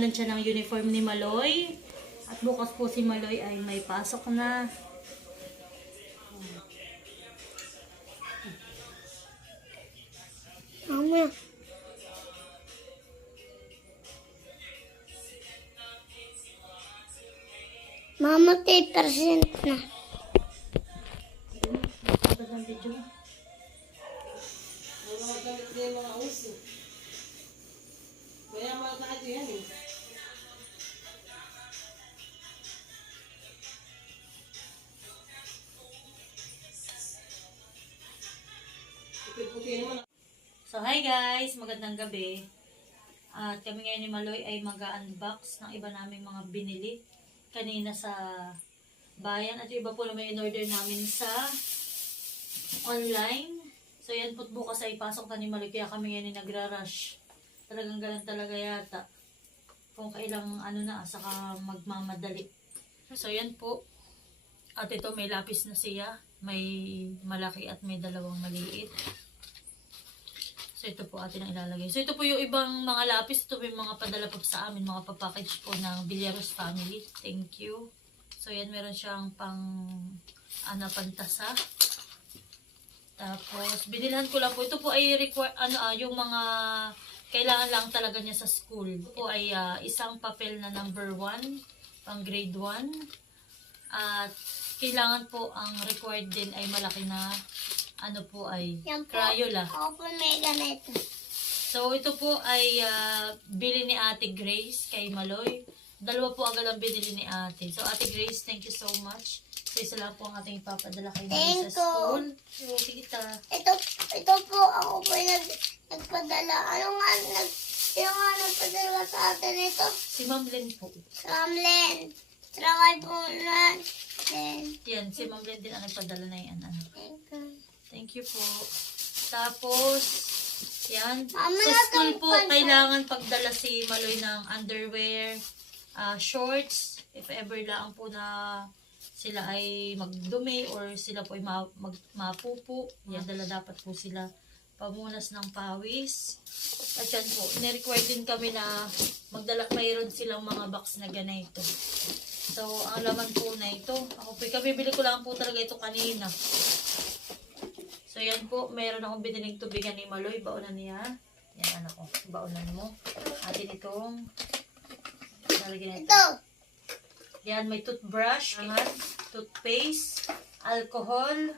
Ay namamlansya ng uniform ni Maloy. At bukas po si Maloy ay may pasok na. Mama. Mama, 10% na. Ito ng video. Kaya mga nakito yan eh. So, hi guys! Magandang gabi. At kami ngayon ni Maloy ay mag-unbox ng iba naming mga binili kanina sa bayan. At yung iba po naman in order namin sa online. So, yan po bukas ay pasok na ni Maloy kaya kami ngayon ay nagra-rush. Talagang ganun talaga yata. Kung kailang ano na, saka magmamadali. So, yan po. At ito, may lapis na siya. May malaki at may dalawang maliit. So, ito po atin ang ilalagay. So, ito po yung ibang mga lapis. Ito po yung mga padala po sa amin. Mga papackage po ng Villaros family. Thank you. So, yan. Meron siyang pang ano, pantasa. Tapos, binilhan ko lang po. Ito po ay require, ano ah, yung mga kailangan lang talaga niya sa school. Ito po ay ah, isang papel na number 1, pang grade 1. At kailangan po ang required din ay malaki na ano po ay Yan po. Crayola. Ako po may ganito. So, ito po ay ah, bili ni Ate Grace kay Maloy. Dalawa po agad ang binili ni Ate. So, Ate Grace, thank you so much. So, isa lang po ang ating ipapadala kay Maloy Thank sa school. you. So, sige ta. Ito, ito po, ako po yung nag, nagpadala. Ano nga, nag, sino nga nagpadala sa atin ito? Si Ma'am Len po. Ramlen. Try po na. Then, Yan, si Ma'am Len din ang nagpadala na yan. Ano. thank you. Thank you po. Tapos, yan. Mama, Sa school po, kailangan pagdala si Maloy ng underwear, ah, shorts, if ever lang po na sila ay magdumi or sila po ay ma- mag- mapupo. Yan, dala dapat po sila pamunas ng pawis. At yan po, nirequire din kami na magdala, mayroon silang mga box na ganito. So, ang laman po na ito, ako po, kabibili ko lang po talaga ito kanina. So, yan po. Meron akong biniling tubigan ni Maloy. Baonan niya. Yan, anak ko. Baonan mo. Atin itong lalagyan natin. Ito. Yan, may toothbrush, angat, toothpaste, alcohol,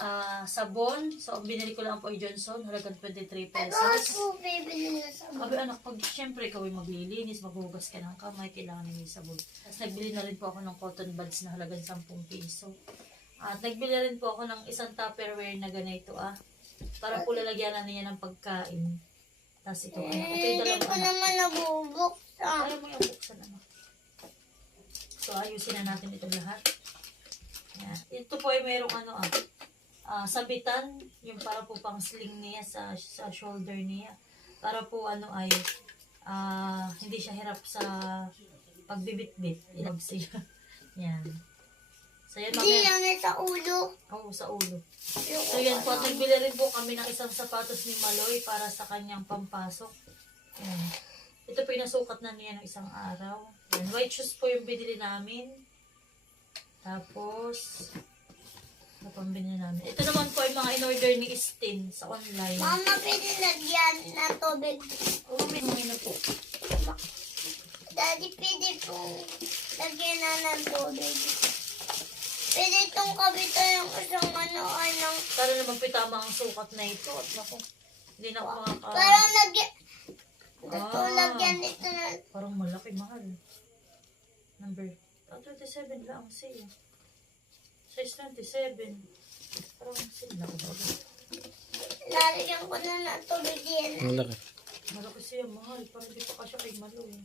ah, sabon. So, binili ko lang po ay Johnson. Halagang 23 Ito pesos. po, bibili na sa Sabi anak, pag siyempre ikaw ay maglilinis, maghugas ka ng kamay, kailangan yung sabon. Tapos nagbili na rin po ako ng cotton buds na halagang 10 piso. At nagbili rin po ako ng isang tupperware na ganito ah. Para po lalagyan na niya ng pagkain. Tapos ito, anak. Ito yung Hindi ko anak. naman nabubuksan. Ayaw mo yung buksan anak. So, ayusin na natin ito lahat. Yan. Ito po ay merong ano ah. ah, sabitan, yung para po pang sling niya sa, sa shoulder niya. Para po ano ay ah, hindi siya hirap sa pagbibit-bit. Ilab siya. Yan. So, yan Hindi yan eh, sa ulo. Oo, sa ulo. So yan po, at nagbili rin po kami ng isang sapatos ni Maloy para sa kanyang pampasok. Yan. Ito po yung nasukat na niya ng isang araw. Yan. White shoes po yung binili namin. Tapos, ano pang binili namin? Ito naman po ay mga in-order ni Istin sa online. Mama, pwede lagyan ng tubig. Oo, may mga na po. Daddy, pwede po lagyan na ng tubig. Pwede itong kabito yung isang ano, ano. Para naman po tama ang sukat na ito. At naku, hindi na ako makaka... Parang lagyan. Gusto Ah. lagyan ito na. Parang malaki, mahal. Number, ah, 27 lang ang sale. Size 27. Parang sale na ako. Lalagyan ko na ng tubig yan. Malaki. Malaki siya, mahal. Parang di pa kasya kay Malo eh.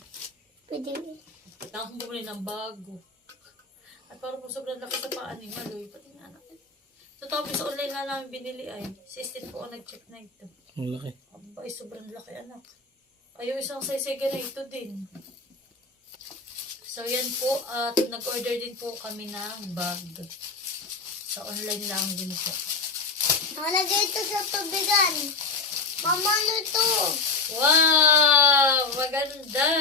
Pwede. Kailangan kong bumili ng bago. At parang kung sobrang laki sa paa ni Malo eh. Pati nga anak. So tapos sa online nga namin binili ay, si Steve po ang nag-check na ito. Malaki. Aba, ay sobrang laki anak. Ay, yung isang size na ito din. So, yan po. At nag-order din po kami ng bag. Sa online lang din po. Nalagay ito sa tubigan. Mama, ano to? Wow! Maganda!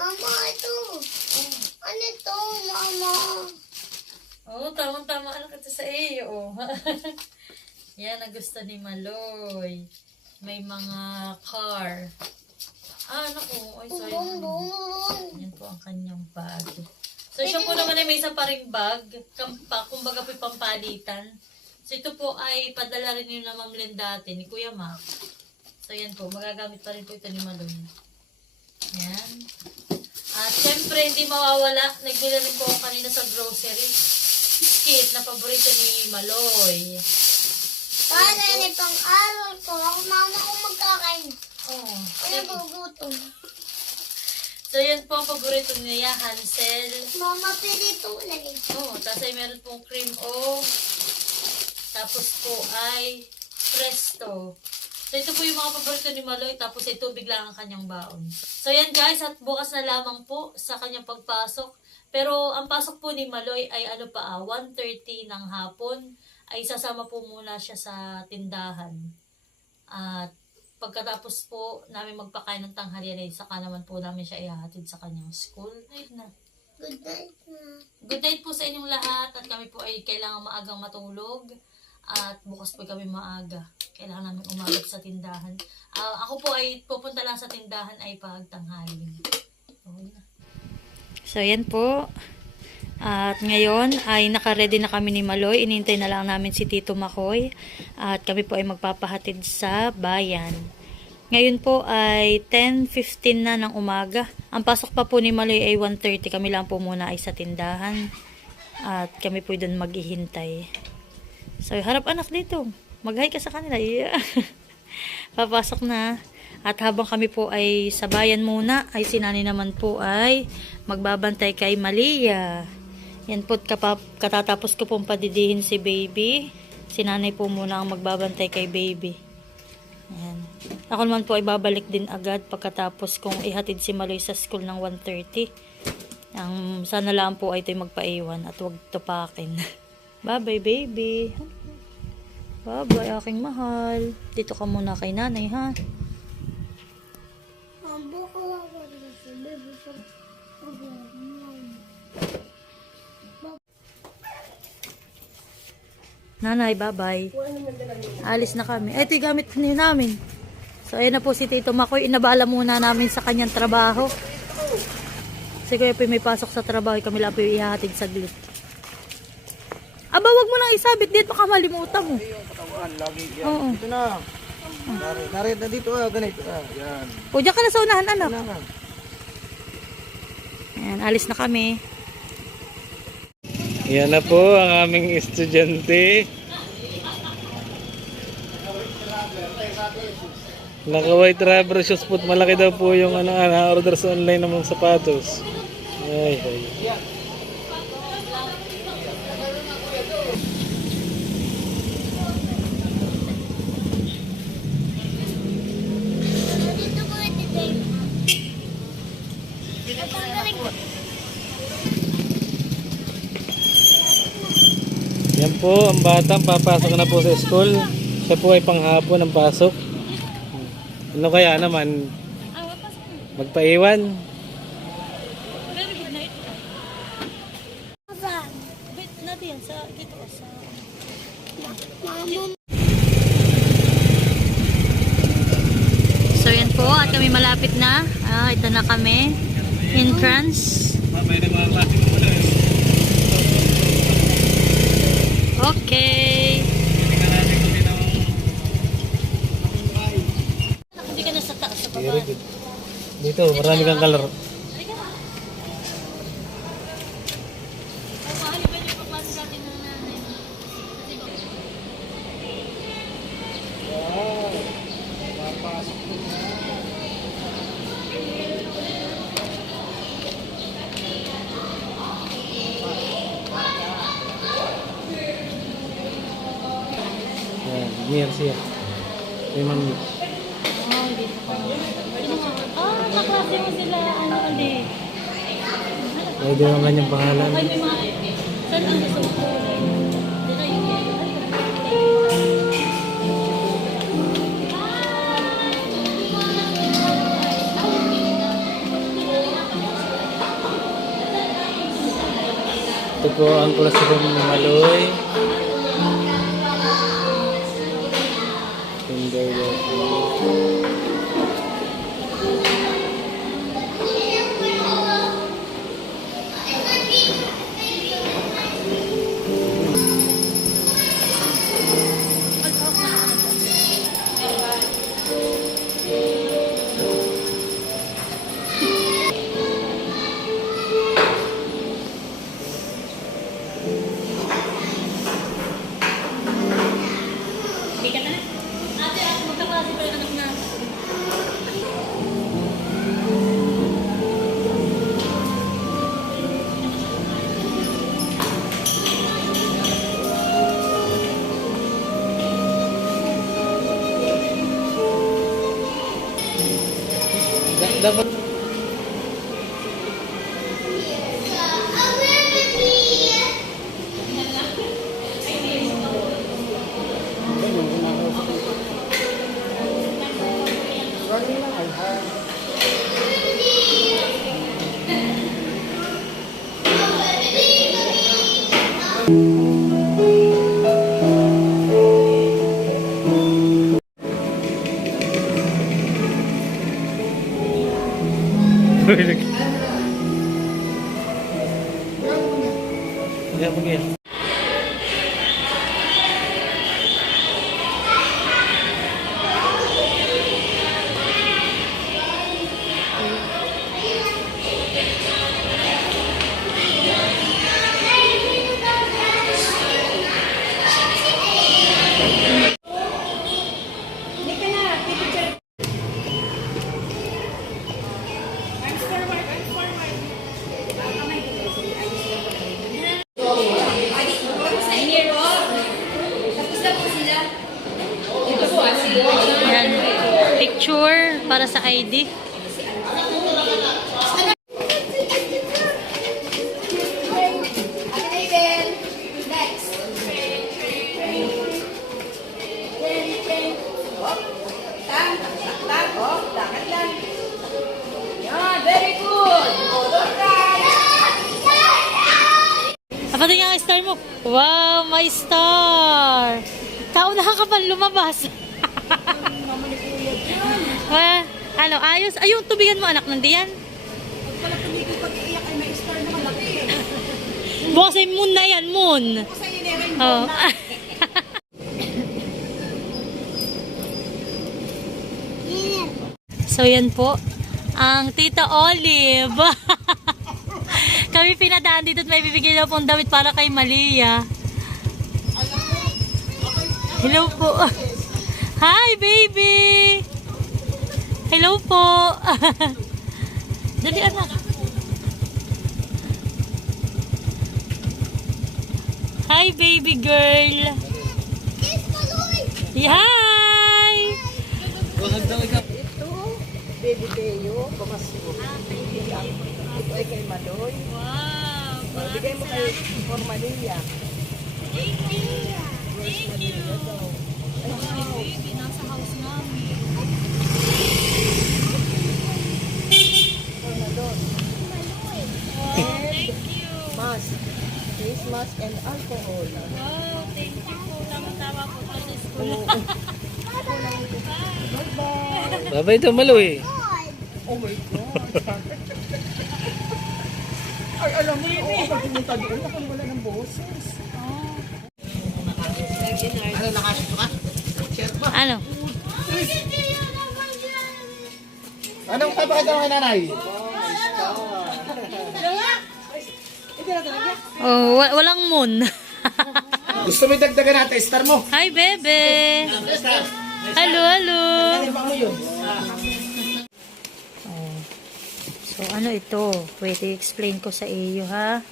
Mama, ito. Ano ito, mama? Oo, oh, tamang-tama ano ka sa iyo. Oh. Yan ang gusto ni Maloy. May mga car. Ah, naku. Ay, sorry. Yan po ang kanyang bag. So, siya po naman ay may isa pa ring bag. Kampa, kumbaga po pampalitan. So, ito po ay padala rin yun na Ma'am Len dati ni Kuya Mac. So, yan po. Magagamit pa rin po ito ni Maloy. Yan. At syempre, hindi mawawala. Nagbili rin po ako kanina sa grocery. Kit na paborito ni Maloy. Para ni pang aral ko. Ako mama ko magkakain. Oh. Ano gugutom? So, yan po ang paborito niya, Hansel. Mama, pwede itong lagay. Oh, tapos ay meron pong cream o. Tapos po ay presto. So, ito po yung mga paborito ni Maloy. Tapos ito, bigla ang kanyang baon. So, yan guys. At bukas na lamang po sa kanyang pagpasok. Pero, ang pasok po ni Maloy ay ano pa ah, 1.30 ng hapon. Ay sasama po muna siya sa tindahan. At pagkatapos po namin magpakain ng tanghalian ay saka naman po namin siya ihahatid sa kanyang school. Ay na. Good night na. Good night po sa inyong lahat at kami po ay kailangan maagang matulog at bukas po kami maaga. Kailangan namin umagat sa tindahan. Ah, ako po ay pupunta lang sa tindahan ay pagtanghali. So yan po. At ngayon ay nakaredy na kami ni Maloy. Inintay na lang namin si Tito Makoy. At kami po ay magpapahatid sa bayan. Ngayon po ay 10.15 na ng umaga. Ang pasok pa po ni Maloy ay 1.30. Kami lang po muna ay sa tindahan. At kami po doon maghihintay. So, harap anak dito. Mag-hi ka sa kanila. Yeah. Papasok na. At habang kami po ay sa bayan muna, ay sinani naman po ay magbabantay kay Malia. Yan po, katatapos ko pong padidihin si baby. Sinanay po muna ang magbabantay kay baby. Yan. Ako naman po ay babalik din agad pagkatapos kong ihatid si Maloy sa school ng 1.30. Ang sana lang po ay ito'y magpaiwan at huwag tupakin. Bye-bye, baby. Bye-bye, aking mahal. Dito ka muna kay nanay, ha? Nanay, bye-bye. Alis na kami. Ito yung gamit ni namin. So, ayun na po si Tito Makoy. Inabala muna namin sa kanyang trabaho. Kasi kuya may pasok sa trabaho. Kami lang po yung ihahatid saglit. Aba, wag mo nang isabit dito. Baka malimutan mo. Katawan, lagi yan. Oo. Dito na. Nari, nari, na dito ah, ganito ah. Yan. O, diyan ka na sa unahan, anak. Kailangan. Ayan, alis na kami. Yan na po ang aming estudyante. Naka white rubber shoes po. Malaki daw po yung ano, ano, order sa online ng mga sapatos. Ay, ay. Dito ko ito din. Tatanggalin ko. Yan po, ang batang papasok na po sa school. Siya po ay panghapon ang pasok. Ano kaya naman? Magpaiwan? Very good night. So yan po at kami malapit na. Ah, ito na kami. Entrance. Mamaya na mga klase mo muna. Okay. Dito, marami kang color. years siya. Limang years. Oh, hindi pa. Ah, kaklase mo sila, ano ulit? Ay, di ang kanyang pangalan. Ay, may mga, saan ang gusto mo kulay? Ito po ang klase ng maloy. Lumabas. Ah, ano, ayos. Ay, yung tubigan mo, anak, nandiyan. Bukas ay moon na yan, moon. Oh. so, yan po. Ang Tita Olive. Kami pinadaan dito at may bibigay daw pong damit para kay Malia. Hello po. Hi, baby! Hello po! Dali, anak. Hi, baby girl! Hi! Baby Teo, pamasko. Ito ay kay Maloy. Wow! Bigay mo kay Formalia. Thank you! Thank you! Wow, baby, nasa house namin. Wow, thank you! Mask. Face mask and alcohol. Wow, thank you po. Tama-tama po pa sa school. Babay ito, Maloy. Oh my God. Ay, alam mo, oo, pag pumunta doon, ako wala ng boses. Ano, nakasito ka? Ano? Anong papakita mo kay nanay? Oh, wa- walang moon. Gusto mo dagdagan natin, star mo? Hi, bebe! Hello, hello! Oh. So, ano ito? Pwede explain ko sa iyo, ha?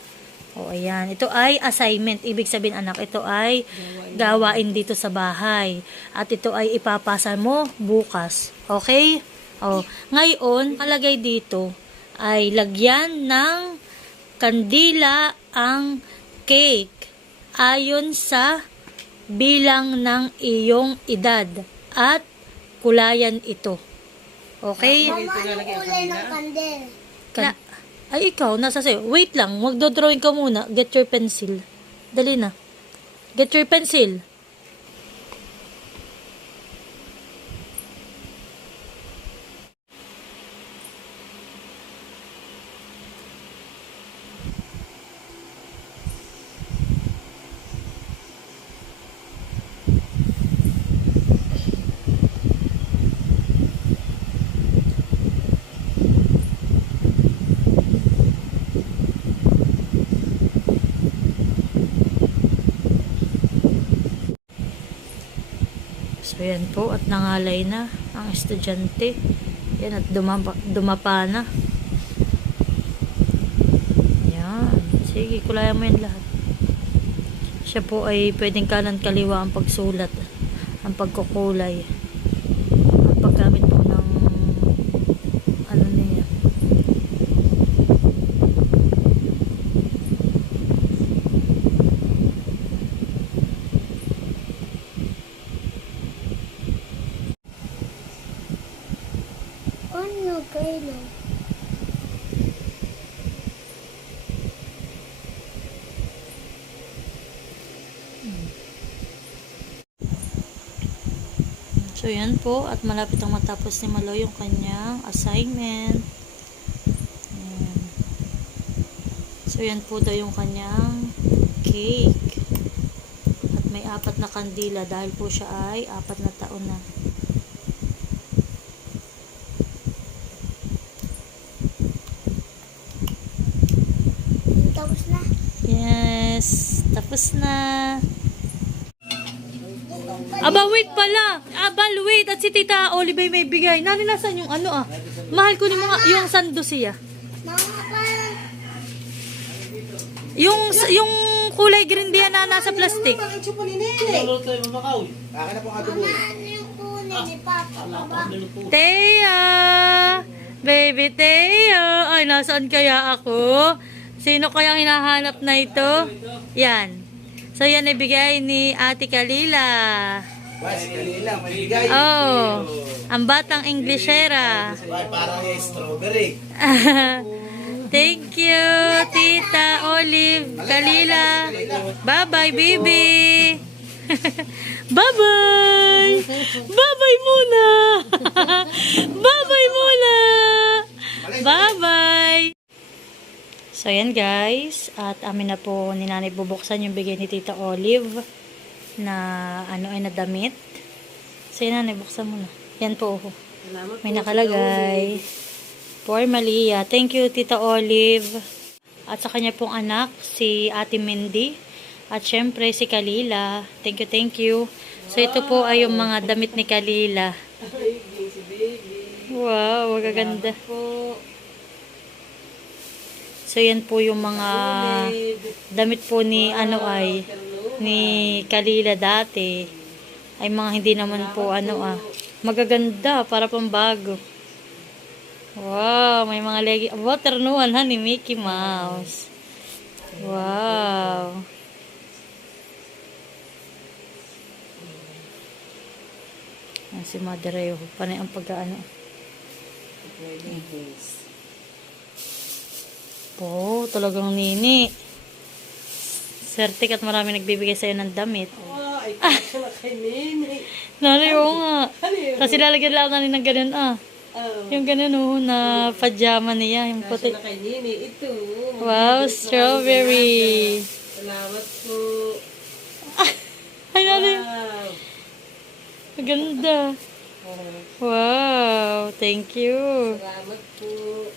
O, ayan. Ito ay assignment. Ibig sabihin, anak, ito ay gawain dito sa bahay. At ito ay ipapasa mo bukas. Okay? O, ngayon, kalagay dito ay lagyan ng kandila ang cake ayon sa bilang ng iyong edad at kulayan ito. Okay? Mama, anong kulay ng kandel? Kan- Ay, ikaw, nasa sa'yo. Wait lang, magdo-drawing ka muna. Get your pencil. Dali na. Get your pencil. So, yan po. At nangalay na ang estudyante. Yan, at dumapa, dumapa na. Yan. Sige, kulayan mo yan lahat. Siya po ay pwedeng kanan kaliwa ang pagsulat. Ang pagkukulay. Ang paggamit po ng ano niya. Ano kayo? So, yan po. At malapit ang matapos ni Malo yung kanyang assignment. Ayan. So, yan po daw yung kanyang cake. At may apat na kandila dahil po siya ay apat na taon na. Tapos na. Yes. Tapos na. Aba, wait pala. Abal, wait. At si Tita Olive ay may bigay. Nani, nasan yung ano ah? Mahal ko ni mga, yung sandusiya. Parang Yung, yung kulay green diyan na nasa plastic. Bakit siya pa ni Nene? Akin na po ang adobo. ano yung kunin ni Papa? Baba. Teya! Baby Teya! Ay, nasaan kaya ako? Sino kaya hinahanap na ito? Yan. So, yan ibigay ni Ate Kalila. Bas, kanila, may bigay. Oh, ang batang Englishera. Ay, parang strawberry. Thank you, Tita Olive Kalila. Bye-bye, baby. Bye-bye. Bye-bye muna. Bye-bye muna. Bye-bye. So, yan guys. At amin na po ni Nanay bubuksan yung bigay ni Tita Olive na ano ay nadamit. So, yan Nanay, buksan mo na. Yan po. oh. May nakalagay. For Malia. Thank you, Tita Olive. At sa kanya pong anak, si Ate Mindy. At syempre, si Kalila. Thank you, thank you. So, ito po ay yung mga damit ni Kalila. Wow, magaganda. Po. So, yan po yung mga damit po ni ano ay ni Kalila dati. Ay mga hindi naman po ano ah. Magaganda para pang bago. Wow, may mga legi. Waternuan ha ni Mickey Mouse. Wow. Yan si Mother Reo. Panay ang pag-ano. Po, talagang nini. Sertik at marami nagbibigay sa'yo ng damit. Ah, ay kasya na kay Nene. Nanay, oo nga. Tapos ilalagyan lang namin ng ganun ah. Oh, Yung ganun oh, na pajama niya. Yung puti. kay Nene. Ito. Wow, strawberry. Salamat po. Ay, nanay. Wow. Maganda. Oh, Wow, thank you. Salamat po.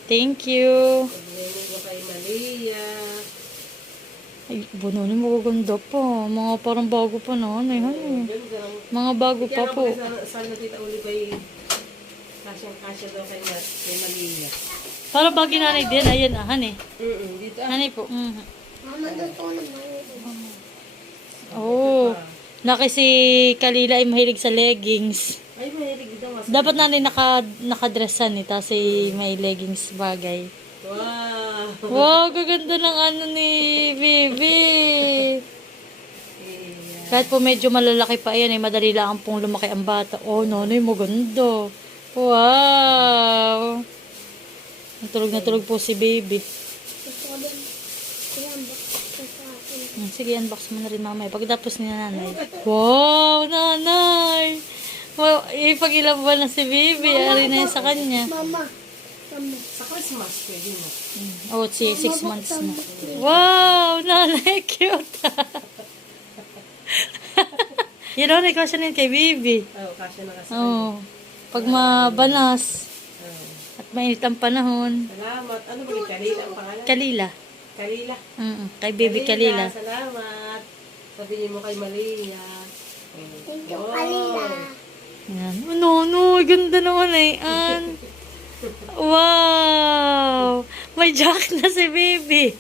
Thank you. Pag-ibig ko kay Malia. Ay, buno ni magaganda pa. Mga parang bago pa na. Ano lang. Mga bago pa po. Sana, sana tita Uli ba yung kasyang-kasya daw kay, Ma- kay Malia. Para bagay nanay din. Ayan ah, honey. Mm dito ah. Nanay po. Mhm. Mama, dito naman. Oh. Naki si Kalila ay mahilig sa leggings. Ay, mahilig daw. mas- Dapat nanay naka, nakadressan eh. Tapos ay may leggings bagay. Wow. Ah. Wow, gaganda ng ano ni Vivi. Kahit po medyo malalaki pa yan, eh, madali lang pong lumaki ang bata. Oh, nonoy mo, ganda. Wow! Natulog na tulog po si baby. Hmm, sige, unbox mo na rin mamaya. Pagkatapos ni nanay. Wow, nanay! Wow, ipag-ilaban na si baby. Ari na sa kanya. Mama. Sa Christmas, pwede mo. Oh, si six months na. Wow, nanay, cute. Yun ako, ikaw siya kay Bibi. Oo, kasya na kasi. Oh, pag mabanas Oo. at mainit ang panahon. Salamat. Ano ba yung Kalila ang pangalan? Kalila. Kalila. Mm, kay Bibi Kalila. Salamat. Sabihin mo kay Maria. Thank you, Kalila. Yan. Ano, no, ganda naman eh. An. Wow! May jacket na si Maria.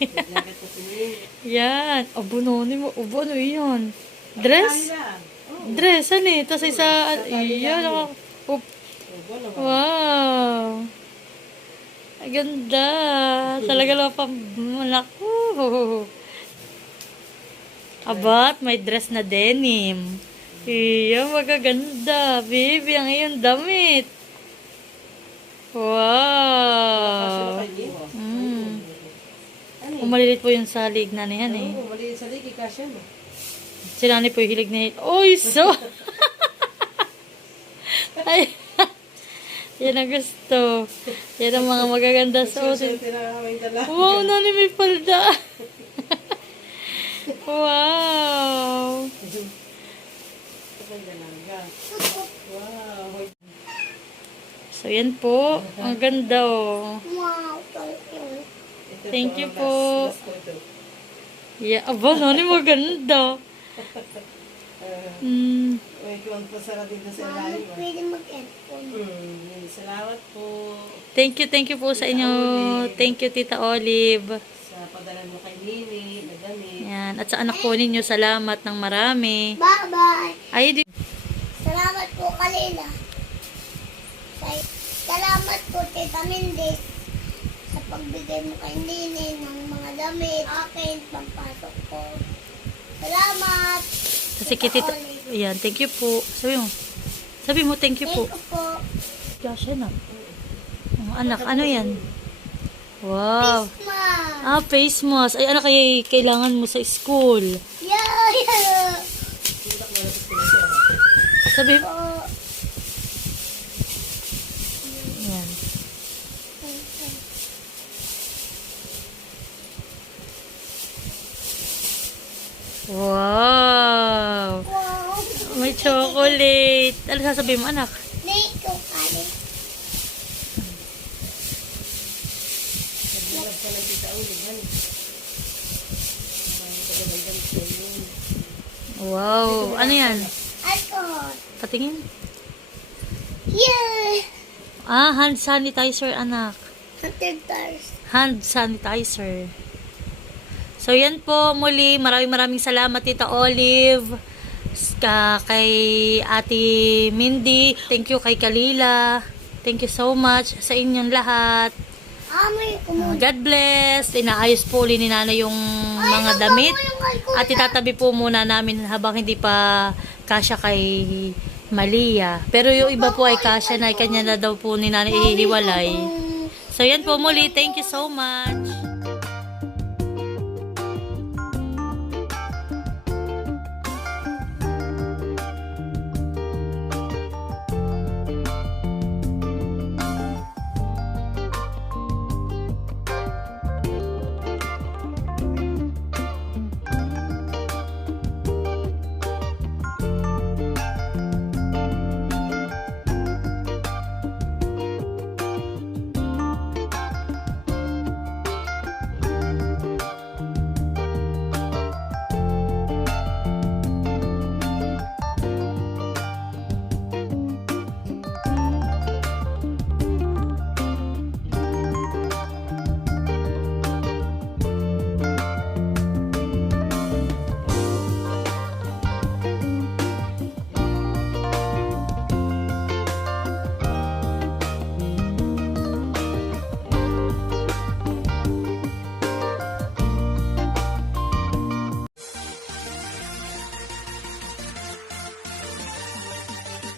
yan. Abo, ni mo. Abo, ano yun? Dress? Dress, ano eh. Tapos isa, yan. Wow! Ang ganda. Talaga lang pa. Naku. Abat, may dress na denim. Iya, magaganda. Baby, ang iyong damit. Wow. Mm. Umalilit po yung salig na niyan eh. Oo, mali sa ligi, kasya mo. Si nanay po yung hilig na Uy, so! Ay, yan ang gusto. Yan ang mga magaganda kami dala. Wow, nani may palda. wow. Wow. So, yan po. Ang ganda, oh. Wow, thank you. Thank po you ang po. Yeah, aba, nani maganda. Mm. May kuwan pa sa dito sa ilalim. ah. pwede mag-headphone. Hmm, salamat po Thank you, thank you po sa inyo. Thank you, Tita Olive. sa padala mo kay Nini, na damit. Yan. At sa anak po ninyo, salamat ng marami. Bye-bye. Ay, di- Salamat po, Kalila. Say- Salamat po, Tita Mindy, sa pagbigay mo kay Nini ng mga damit, akin, pampasok ko. Salamat. kasi kay Tita... Yan, thank you po. Sabi mo. Sabi mo, thank you Thank po. you po. Gosh, na. Oh, anak, ano yan? Wow. Ma. Ah, face mask. Ay, ano kaya kailangan mo sa school? Yeah, yeah. Sabi Po. Yan. Wow. Wow. May Ano sasabihin mo, anak? You, Kali. Ka ulit. Wow. Ano yan? Alcohol. Patingin. Yeah. Ah, hand sanitizer, anak. Hunter Stars. hand sanitizer. So, yan po muli. Maraming maraming salamat, Tita Olive. Ka, kay Ate Mindy. Thank you kay Kalila. Thank you so much sa inyong lahat. God bless. Inaayos po ni Nana yung mga damit. At itatabi po muna namin habang hindi pa kasya kay Malia. Pero yung iba po ay kasya na, kanya na daw po ni Nana ihihiwalay. So yan po muli. Thank you so much.